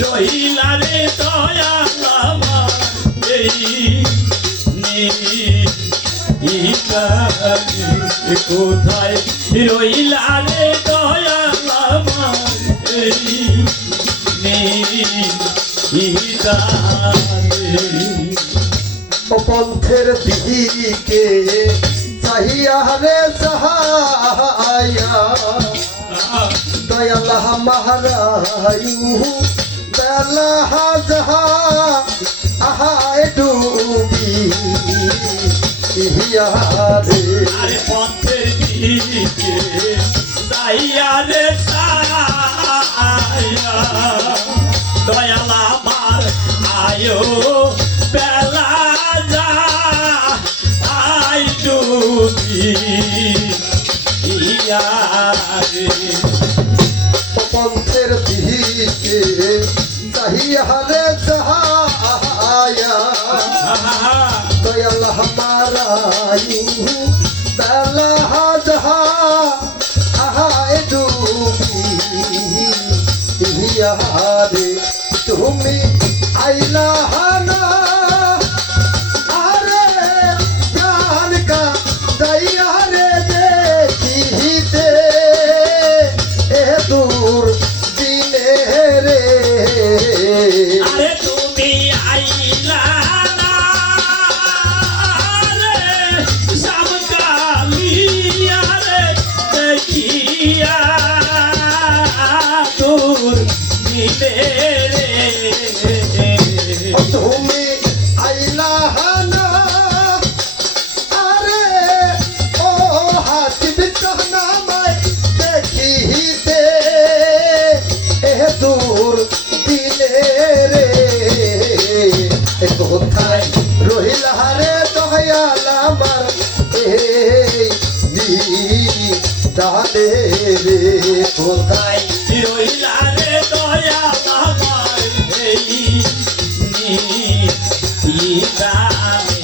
রহিলা রে দয়াল আমার এই কোথায় রহিলা রে দয়াল আমার এই পন্থের দিকে চাহিয়া রে চাহায়া দয়াল মহারায়ু বেলা যাহা আহায় ডুবি ইহিয়া রে আরে পন্থের দিকে চাহিয়া রে চাহায়া দয়াল আমার আয়ো বেলা যা আই ডুবি ইয়া রে পন্থের দিকে চাহিয়া রে চাহায়া দয়াল মারায়ু বেলা যাহা আহায় ডুবি ইহিয়া রে তুমি আইলা না আরে প্রাণ কা দয়া রে দেখিতে এ দূর দিনে রে আরে তুমি আইলা না রে সামকালিয়া রে দেখিয়া তোর দিলে রে তুমি আইলা না আরে ও হাসিব নামায় দেখিতে এ দূর দিলে রে কোথায় রহিলা রে দয়াল আমার এই দালে রে কোথায় রইলা রে দয়াল আমার এই নিদানে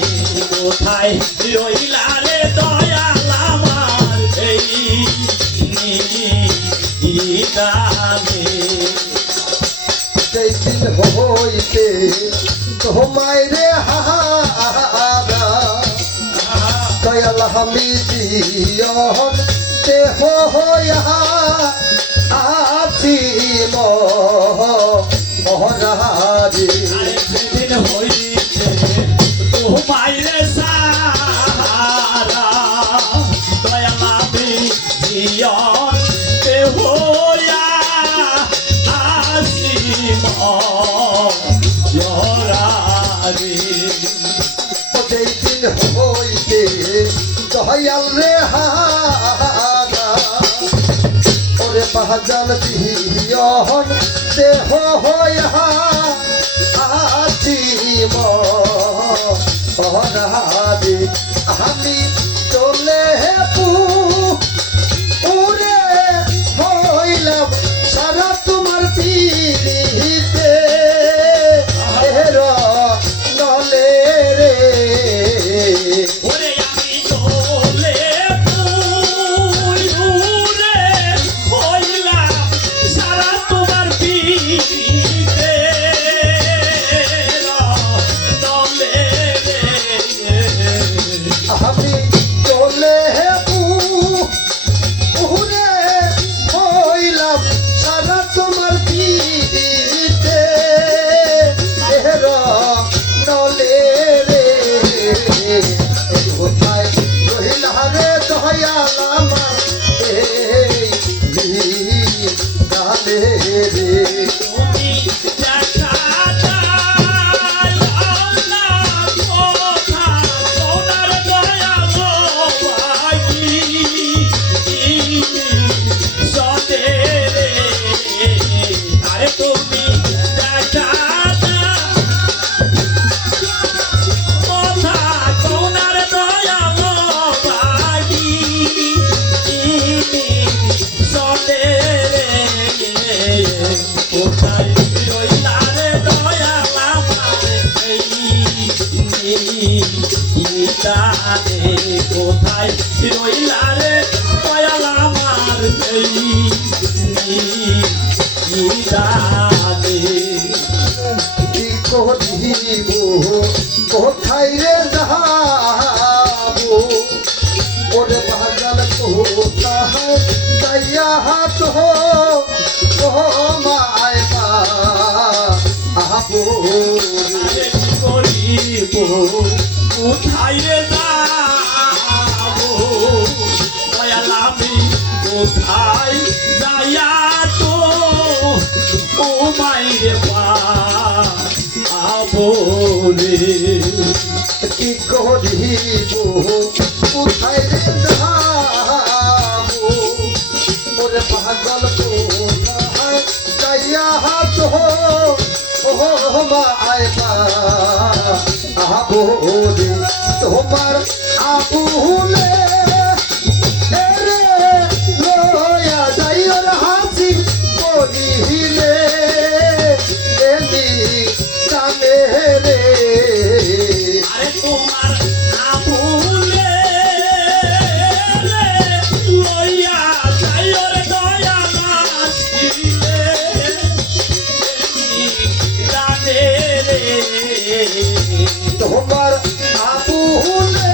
কোথায় রইলা রে দয়াল আমার এই নিদানে সেই দিন হইতে তোমায় রে হাহারা দয়াল হামিদিয়ন দেহ হইয়া আছি মহারাজে আরে সেদিন হইছে তোমায় রে সারা দয়াল আমি জিয়ন হইয়া আসিম জরারে সেই দিন হইতে দয়াল রে হাহারা ওরে বাহাজান দিয়ন দেহ হইয়া আছি মহারাজে আমি চলে উরে হইলাম সারা তোমার পিড়িতে নলে রে ওরে আমি চলে পুরে হইলাম সারা তোমার পিতে দলে আমি চলে উরে হইলাম সারা তোমার পিড়িতে নলে রে কোথায় রহিলা রে দয়াল আমার এই গালে রে তুমি দেখা যায় আল্লাহ কথা ওনার দয়া ভাই সদে রে আরে তুমি দেখা কথা ওনার দয়া ভাই সদে রে কোথায় রইলা রে দয়াল আমার এই নিদানে কোথায় রইলা রে দয়াল আমার এই নিদানে কোথায় রে যাবো দয়াল আমি কোথায় যাইয়া তো ও মাইরে পাবো রে কি করিব কোথায় রে যাবো ওরে পাগল কোথায় যাইয়া তো ও মা আইবা আবো রে তোমার আবুলে রে লয়া যাইর হাসি করিলে এলি জানে রে আরে তোমার আবুলে রে লইয়া যাইও রে দয়াল আসিলে জানে রে তোমার আবুলে